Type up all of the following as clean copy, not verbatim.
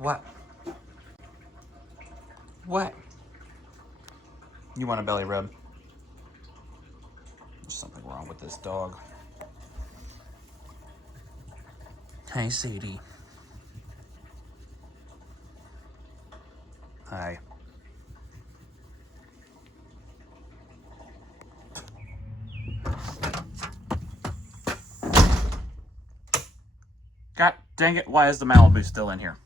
What? What? You want a belly rub? There's something wrong with this dog. Hey, Sadie. Hi. God dang it, why is the Malibu still in here?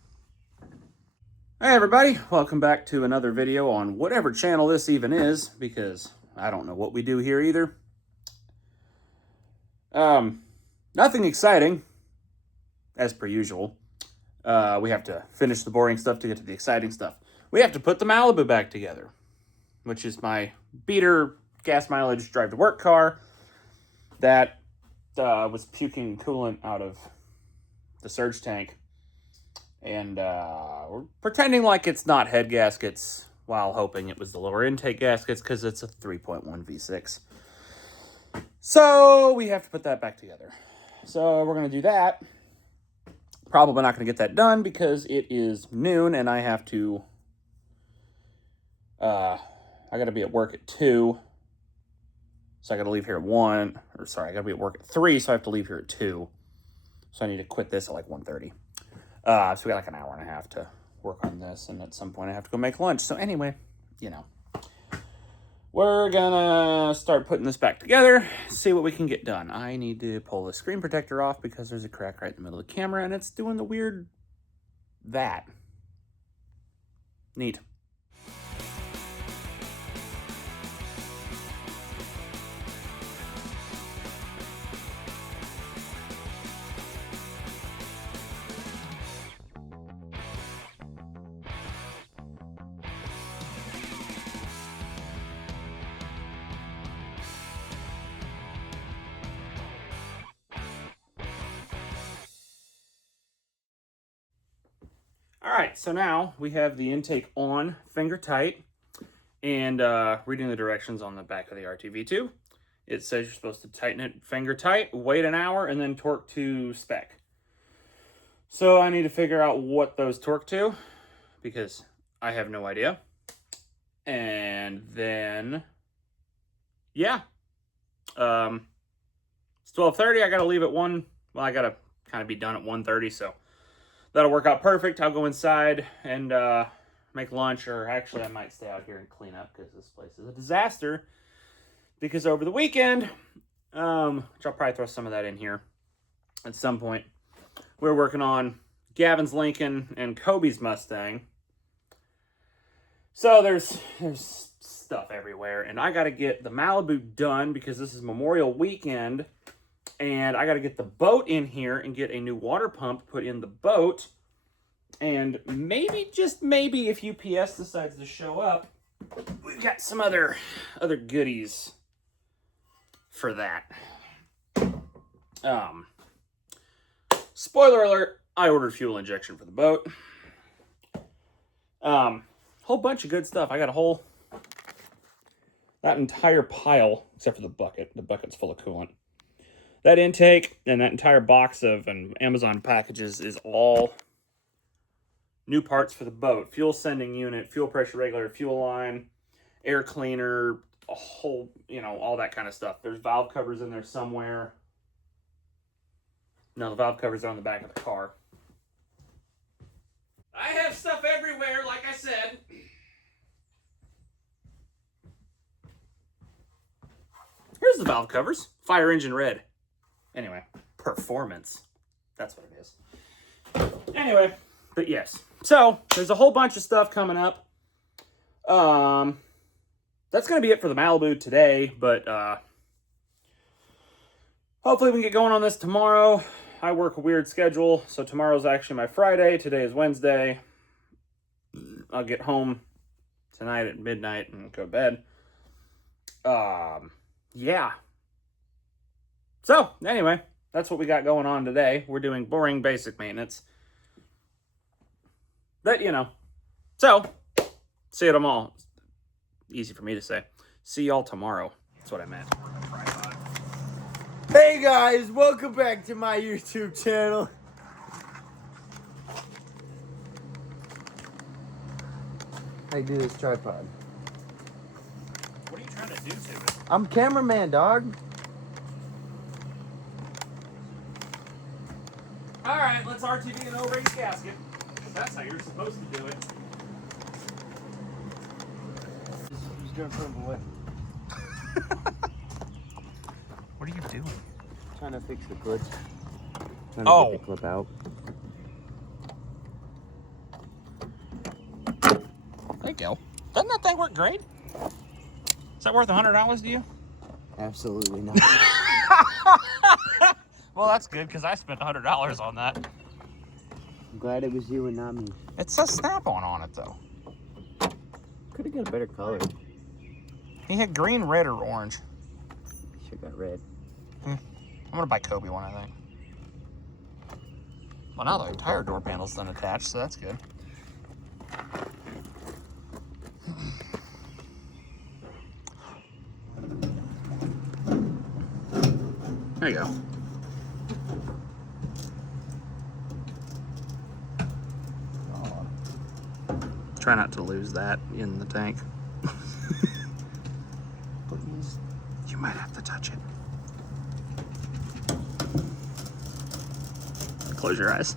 Hey everybody, welcome back to another video on whatever channel this even is, because I don't know what we do here either. Nothing exciting, as per usual. We have to finish the boring stuff to get to the exciting stuff. We have to put the Malibu back together, which is my beater gas mileage drive to work car that was puking coolant out of the surge tank. And we're pretending like it's not head gaskets while hoping it was the lower intake gaskets because it's a 3.1 V6. So we have to put that back together. So we're going to do that. Probably not going to get that done because it is noon and I have to... I got to be at work at 2. So I got to leave here at 1. Or sorry, I got to be at work at 3, so I have to leave here at 2. So I need to quit this at like 1:30. So we got like an hour and a half to work on this, and at some point I have to go make lunch. So anyway, you know, we're gonna start putting this back together, see what we can get done. I need to pull the screen protector off because there's a crack right in the middle of the camera, and it's doing the weird that. Neat. Alright, so now we have the intake on, finger tight, and reading the directions on the back of the RTV2. It says you're supposed to tighten it finger tight, wait an hour, and then torque to spec. So I need to figure out what those torque to, because I have no idea. And then, yeah. It's 12:30, I gotta leave at 1. Well, I gotta kind of be done at 1:30, so that'll work out perfect. I'll go inside and make lunch, or actually I might stay out here and clean up because this place is a disaster. Because over the weekend, which I'll probably throw some of that in here at some point, we're working on Gavin's Lincoln and Kobe's Mustang. So there's stuff everywhere, and I got to get the Malibu done because this is Memorial Weekend. And I got to get the boat in here and get a new water pump put in the boat. And maybe, just maybe, if UPS decides to show up, we've got some other goodies for that. Spoiler alert, I ordered fuel injection for the boat. Whole bunch of good stuff. I got that entire pile, except for the bucket. The bucket's full of coolant. That intake and that entire box of Amazon packages is all new parts for the boat. Fuel sending unit, fuel pressure regulator, fuel line, air cleaner, a whole, all that kind of stuff. There's valve covers in there somewhere. No, the valve covers are on the back of the car. I have stuff everywhere, like I said. Here's the valve covers. Fire engine red. Anyway, performance. That's what it is. Anyway, but yes. So, there's a whole bunch of stuff coming up. That's going to be it for the Malibu today, but hopefully we can get going on this tomorrow. I work a weird schedule, so tomorrow's actually my Friday. Today is Wednesday. I'll get home tonight at midnight and go to bed. Yeah. So, anyway, that's what we got going on today. We're doing boring basic maintenance. But, So, see you tomorrow. Easy for me to say. See y'all tomorrow. That's what I meant. Hey guys, welcome back to my YouTube channel. how you do this tripod. What are you trying to do to it? I'm cameraman, dog. All right, let's RTV an O-ring gasket. That's how you're supposed to do it. Just gonna put him away. What are you doing? Trying to fix the clips. Trying to get the clip out. There you go. Doesn't that thing work great? Is that worth $100 to you? Absolutely not. Well, that's good because I spent $100 on that. I'm glad it was you and not me. It says Snap-on on it though. Could have got a better color. He had green, red, or orange. Should got red. I'm gonna buy Kobe one, I think. Well, now the entire door panel's done attached, so that's good. There you go. Try not to lose that in the tank. Please. You might have to touch it. Close your eyes.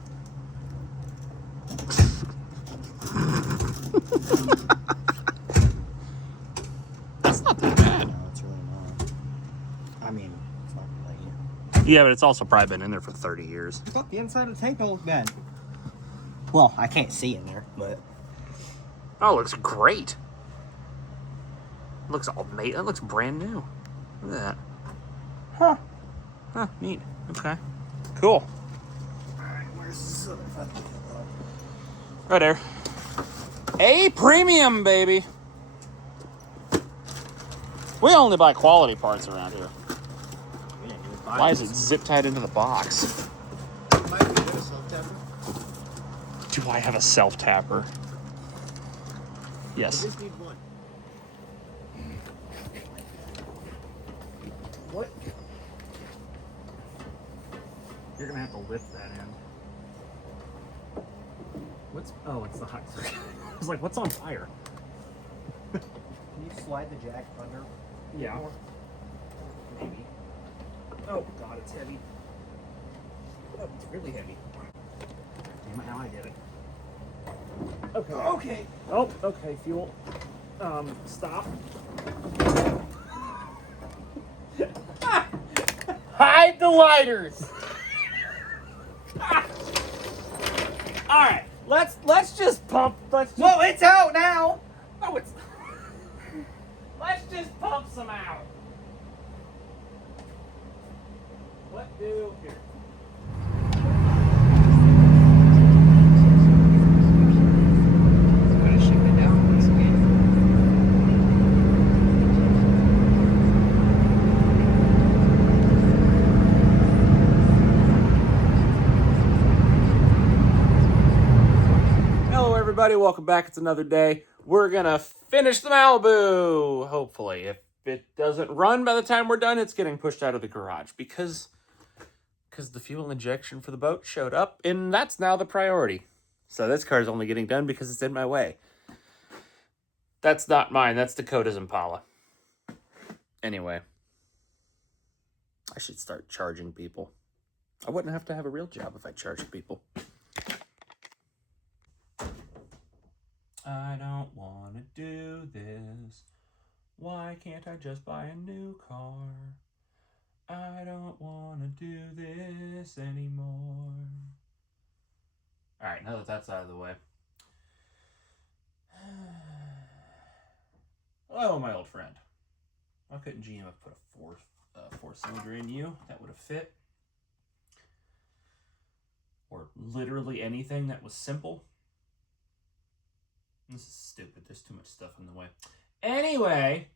That's not that bad. No, it's really not. I mean, it's not like Yeah, but it's also probably been in there for 30 years. I thought the inside of the tank don't look bad. Well, I can't see in there, but Oh, it looks great. It looks all made. It looks brand new. Look at that. Huh. Huh, neat. Okay. Cool. alright, where's the other Right there. A premium, baby. We only buy quality parts around here. Why is it zip tied into the box? Do I have a self tapper? Yes. I just need one. What? You're gonna have to lift that end. What's? Oh, it's the hot. I was like, what's on fire? Can you slide the jack under? Yeah. Maybe. Oh God, it's heavy. Oh, it's really heavy. Damn it, how I did it. Okay. Okay. Oh, okay. Fuel. Stop. Hide the lighters. All right. Let's just pump. Well, it's out now. Oh, it's. Let's just pump some out. What do here? Hello, everybody. Welcome back. It's another day. We're gonna finish the Malibu. Hopefully, if it doesn't run by the time we're done, it's getting pushed out of the garage because the fuel injection for the boat showed up, and that's now the priority. So this car's only getting done because it's in my way. That's not mine. That's Dakota's Impala. Anyway, I should start charging people. I wouldn't have to have a real job if I charged people. I don't want to do this. Why can't I just buy a new car? I don't want to do this anymore. All right, now that that's out of the way. Hello, my old friend. Why couldn't GM have put a four-cylinder in you? That would have fit. Or literally anything that was simple. This is stupid. There's too much stuff in the way. Anyway,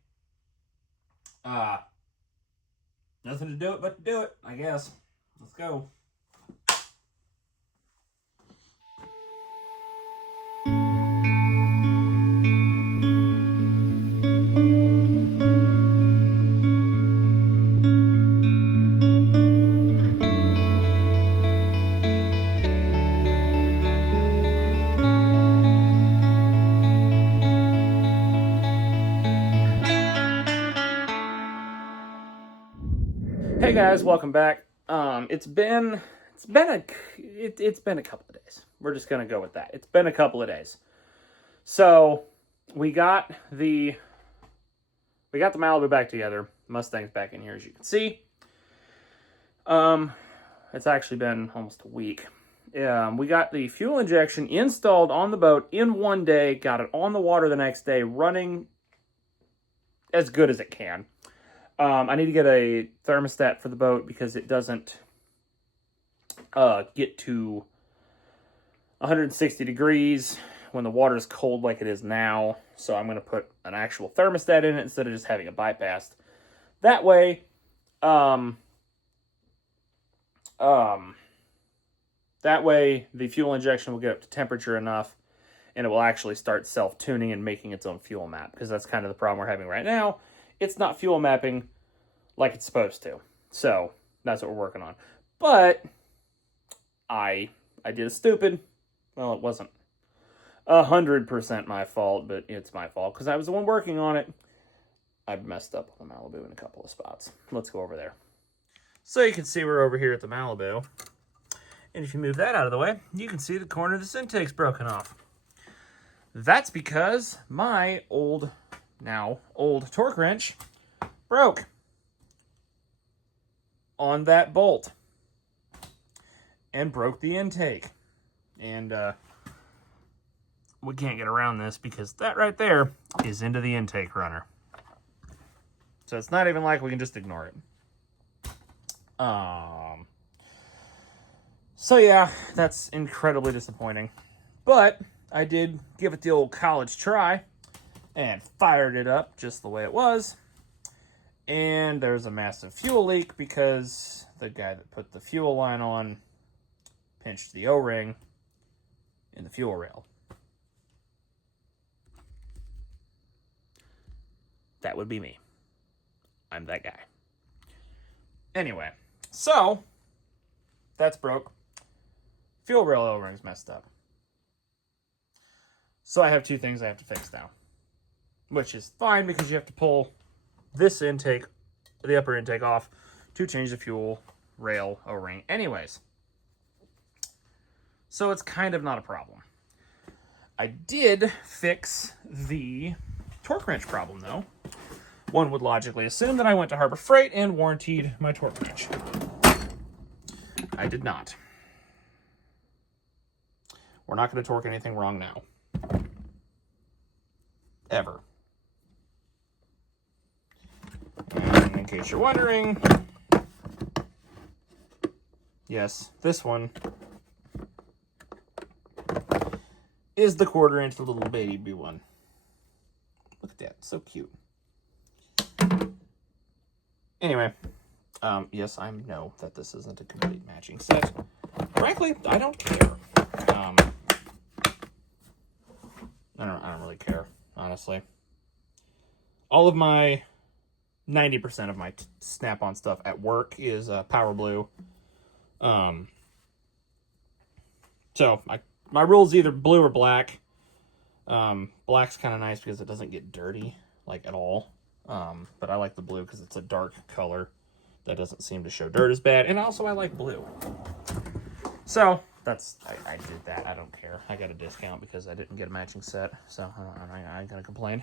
nothing to do it but to do it, I guess. Let's go. Hey guys, welcome back. It's been a couple of days. We're just gonna go with that. It's been a couple of days. So we got the Malibu back together. Mustang's back in here, as you can see. It's actually been almost a week. We got the fuel injection installed on the boat in one day. Got it on the water the next day, running as good as it can. I need to get a thermostat for the boat because it doesn't get to 160 degrees when the water is cold like it is now. So I'm going to put an actual thermostat in it instead of just having it bypassed. That way, the fuel injection will get up to temperature enough and it will actually start self-tuning and making its own fuel map, because that's kind of the problem we're having right now. It's not fuel mapping like it's supposed to. So that's what we're working on. But I did a stupid. Well, it wasn't 100% my fault, but it's my fault because I was the one working on it. I messed up on the Malibu in a couple of spots. Let's go over there. So you can see we're over here at the Malibu. And if you move that out of the way, you can see the corner of this intake's broken off. That's because my old torque wrench broke on that bolt and broke the intake. And we can't get around this because that right there is into the intake runner. So it's not even like we can just ignore it. So yeah, that's incredibly disappointing. But I did give it the old college try and fired it up just the way it was. And there's a massive fuel leak because the guy that put the fuel line on pinched the O-ring in the fuel rail. That would be me. I'm that guy. Anyway, so that's broke. Fuel rail O-ring's messed up. So I have two things I have to fix now, which is fine because you have to pull this intake, the upper intake, off to change the fuel rail O-ring anyways. So it's kind of not a problem. I did fix the torque wrench problem though. One would logically assume that I went to Harbor Freight and warrantied my torque wrench. I did not. We're not going to torque anything wrong now. Ever. And in case you're wondering, yes, this one is the 1/4 inch little baby one. Look at that, so cute. Anyway, yes, I know that this isn't a complete matching set. Frankly, I don't care. I don't really care, honestly. All of my 90% of my Snap-on stuff at work is Power Blue. So my rule is either blue or black. Black's kind of nice because it doesn't get dirty, like, at all. But I like the blue because it's a dark color that doesn't seem to show dirt as bad. And also I like blue. So I did that. I don't care. I got a discount because I didn't get a matching set. So I ain't gonna complain.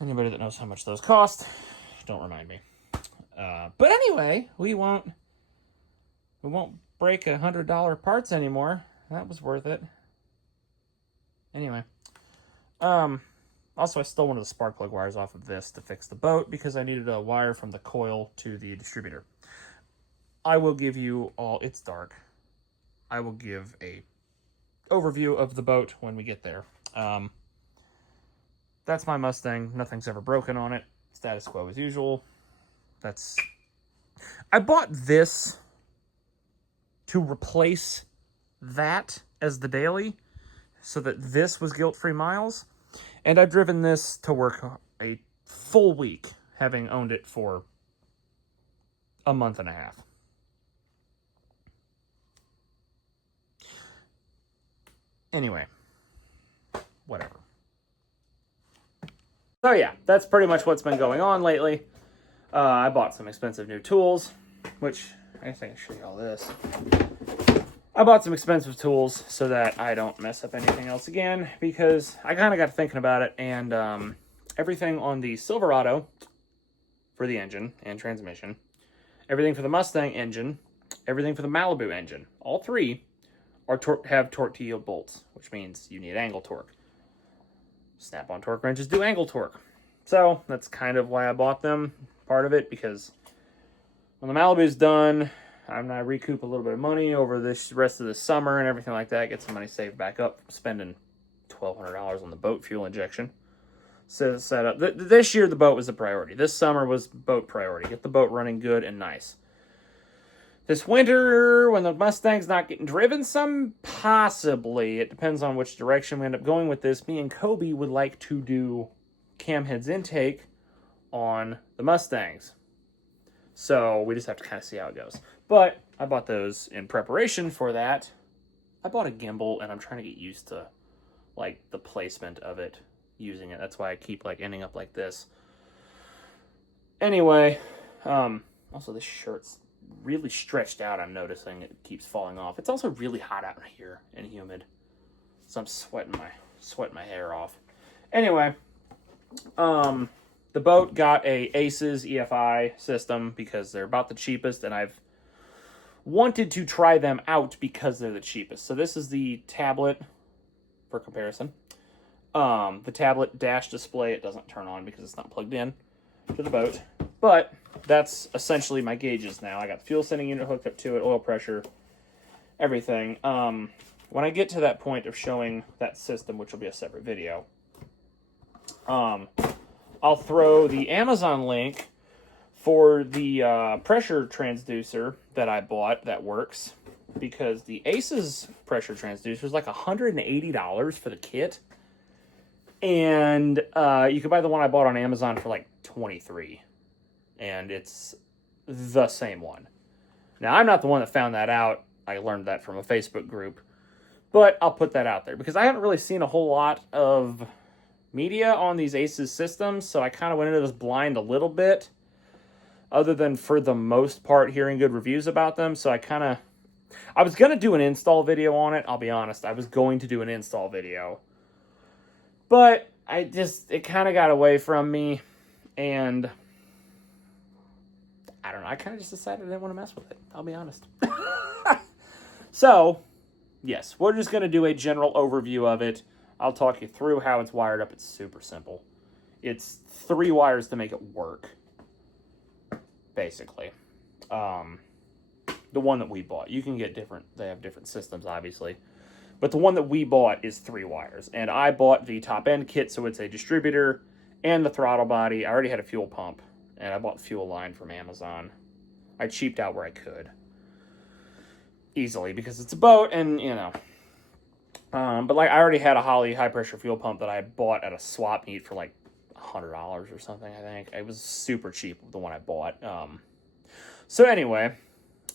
Anybody that knows how much those cost, don't remind me. But anyway, we won't break $100 parts anymore. That was worth it. Anyway, also I stole one of the spark plug wires off of this to fix the boat because I needed a wire from the coil to the distributor. I will give you all. It's dark. I will give a overview of the boat when we get there. That's my Mustang. Nothing's ever broken on it. Status quo as usual. I bought this to replace that as the daily so that this was guilt-free miles. And I've driven this to work a full week, having owned it for a month and a half. Anyway, whatever. So yeah, that's pretty much what's been going on lately. I bought some expensive new tools, which I guess I can show you all this. I bought some expensive tools so that I don't mess up anything else again, because I kind of got thinking about it, and everything on the Silverado for the engine and transmission, everything for the Mustang engine, everything for the Malibu engine, all three have torque to yield bolts, which means you need angle torque. Snap-on torque wrenches do angle torque. So that's kind of why I bought them, part of it, because when the Malibu's done, I'm going to recoup a little bit of money over this rest of the summer and everything like that, get some money saved back up from spending $1,200 on the boat fuel injection. So set up. This year the boat was the priority. This summer was boat priority. Get the boat running good and nice. This winter, when the Mustang's not getting driven, possibly, it depends on which direction we end up going with this. Me and Kobe would like to do cam heads intake on the Mustangs. So we just have to kind of see how it goes. But I bought those in preparation for that. I bought a gimbal, and I'm trying to get used to like the placement of it, using it. That's why I keep like ending up like this. Anyway, also this shirt's really stretched out. I'm noticing it keeps falling off. It's also really hot out here and humid, so I'm sweating my hair off. Anyway, the boat got a Aces EFI system because they're about the cheapest, and I've wanted to try them out because they're the cheapest. So this is the tablet for comparison. The tablet dash display, it doesn't turn on because it's not plugged in to the boat, but that's essentially my gauges now. I got the fuel sending unit hooked up to it, oil pressure, everything. When I get to that point of showing that system, which will be a separate video, I'll throw the Amazon link for the pressure transducer that I bought that works, because the Aces pressure transducer is like $180 for the kit, and you could buy the one I bought on Amazon for like $23, and it's the same one. Now, I'm not the one that found that out. I learned that from a Facebook group, but I'll put that out there because I haven't really seen a whole lot of media on these Aces systems, so I kind of went into this blind a little bit, other than for the most part hearing good reviews about them. So I was going to do an install video on it, I'll be honest. I was going to do an install video, but it kind of got away from me, and I don't know, I kind of just decided I didn't want to mess with it, I'll be honest. So, yes, we're just going to do a general overview of it. I'll talk you through how it's wired up. It's super simple. It's 3 wires to make it work, basically. The one that we bought. You can get different. They have different systems, obviously. But the one that we bought is 3 wires. And I bought the top-end kit, so it's a distributor and the throttle body. I already had a fuel pump, and I bought the fuel line from Amazon. I cheaped out where I could. Easily, because it's a boat, and, you know. But like I already had a Holley high-pressure fuel pump that I bought at a swap meet for like $100 or something, I think. It was super cheap, the one I bought. So anyway,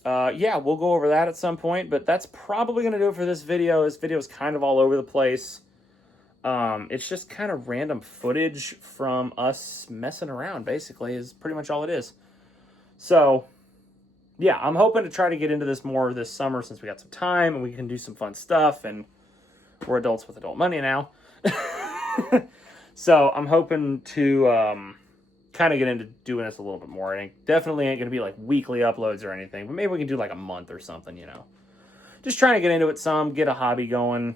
yeah, we'll go over that at some point, but that's probably going to do it for this video. This video is kind of all over the place. It's just kind of random footage from us messing around, basically, is pretty much all it is. So, yeah, I'm hoping to try to get into this more this summer since we got some time and we can do some fun stuff, and we're adults with adult money now. So I'm hoping to kind of get into doing this a little bit more. It definitely ain't going to be like weekly uploads or anything, but maybe we can do like a month or something, you know. Just trying to get into it some, get a hobby going,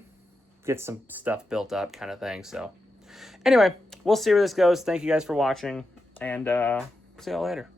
get some stuff built up kind of thing. So anyway, we'll see where this goes. Thank you guys for watching, and see y'all later.